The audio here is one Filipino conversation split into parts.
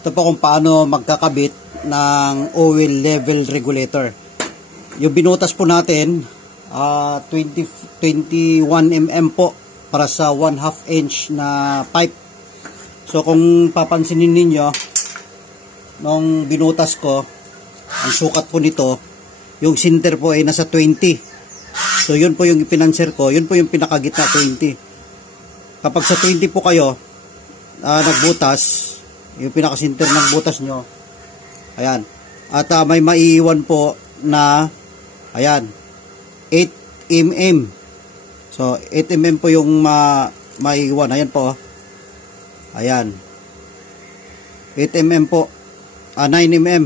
Ito po kung paano magkakabit ng oil level regulator. Yung binutas po natin, 21 mm po para sa 1/2 inch na pipe. So kung papansinin ninyo, nung binutas ko, ang sukat po nito, yung center po ay nasa 20. So yun po yung pinanser ko, yun po yung pinakagitna 20. Kapag sa 20 po kayo nagbutas, yung pinaka-center ng butas nyo, ayan, at may maiiwan po na, ayan, 8 mm. So 8 mm po yung maiiwan, ayan po, ayan, 8 mm po, 9 mm,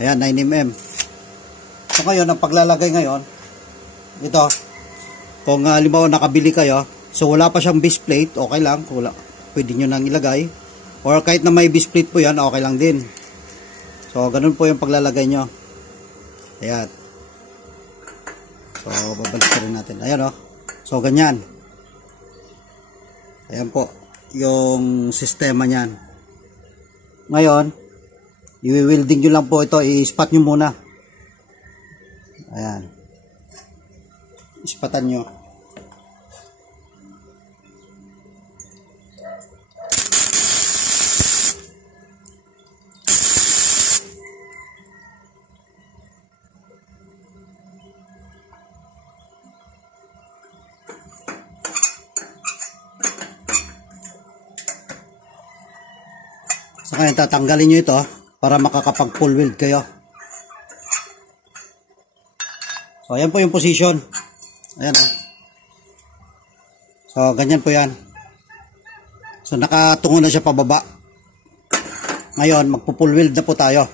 ayan, 9 mm. So ngayon, ang paglalagay ngayon, ito, kung halimbawa nakabili kayo, so wala pa siyang base plate, okay lang, wala, pwede nyo nang ilagay. Or kahit na may base plate po yan, okay lang din. So, ganun po yung paglalagay nyo. Ayan. So, babalik rin natin. Ayan o. So, ganyan. Ayan po. Yung sistema nyan. Ngayon, i-welding nyo lang po ito. I-spot nyo muna. Ayan. Ispatan nyo. So, kaya tatanggalin nyo ito para makakapag full weld kayo. So, ayan po yung position. Ayan o. So, ganyan po yan. So, nakatungo na siya pababa. Ngayon, magpo-full weld na po tayo.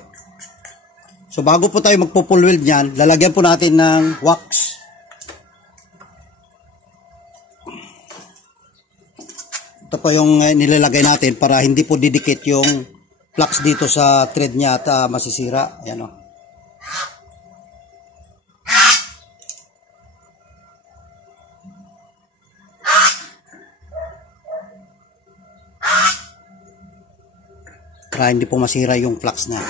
So, bago po tayo magpo-full weld niyan, lalagyan po natin ng wax. Ito po yung nilalagay natin para hindi po didikit yung flux dito sa thread niya at masisira. Ayan o. Para hindi po masira yung flux niya.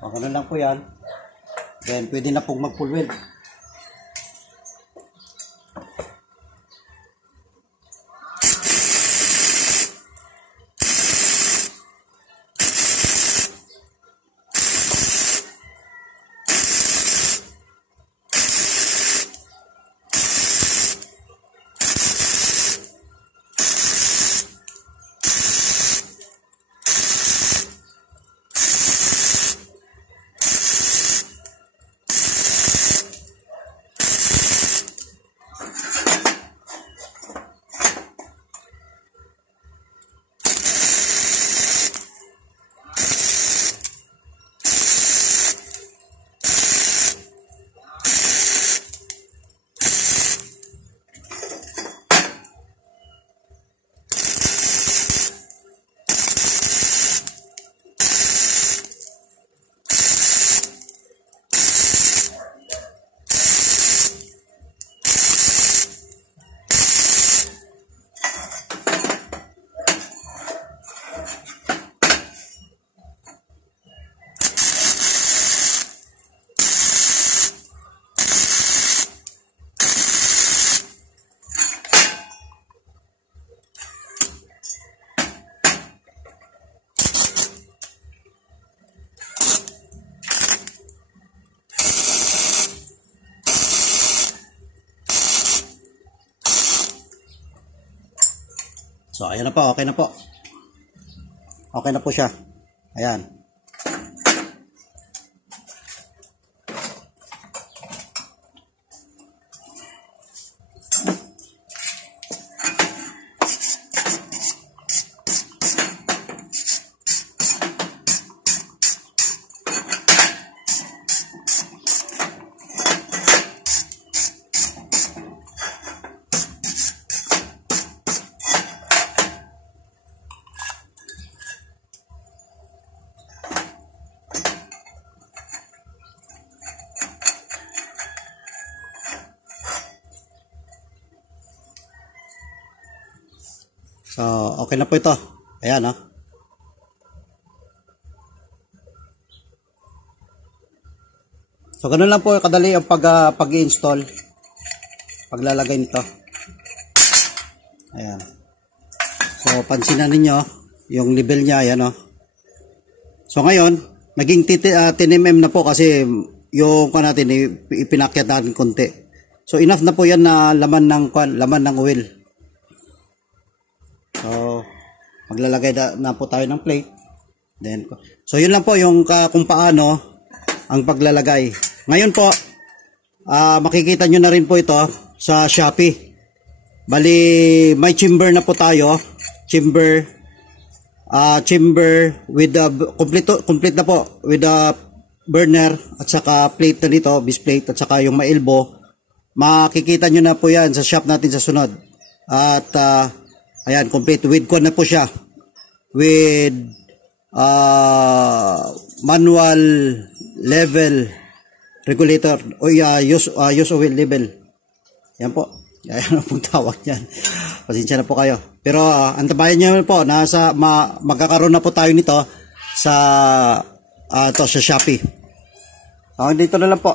So, ganun lang po yan. Then, pwede na pong mag-full weld. So, ayan na po. Okay na po. Okay na po siya. Ayan. So, okay na po ito. Ayan, oh. So, ganun lang po kadali ang pag-i-install. Paglalagay nito. Ayan. So, pansinan ninyo yung level niya. Ayan, oh. So, ngayon, naging 10mm na po kasi yung natin, ipinakyat natin konti. So, enough na po yan na laman ng oil. So, maglalagay na po tayo ng plate. Then, so, yun lang po yung kung paano ang paglalagay. Ngayon po, makikita nyo na rin po ito sa Shopee. Bali, may chamber na po tayo. Chamber with the complete na po with the burner at saka plate na dito, base plate at saka yung may elbow. Makikita nyo na po yan sa shop natin sa sunod. At ayan, complete with kwan na po siya. With manual level regulator o use oil level. Yan po. Ayan ang pong tawag yan. Pasensya na po kayo. Pero antabayan nyo po na magkakaroon na po tayo nito sa Shopee. Dito na lang po.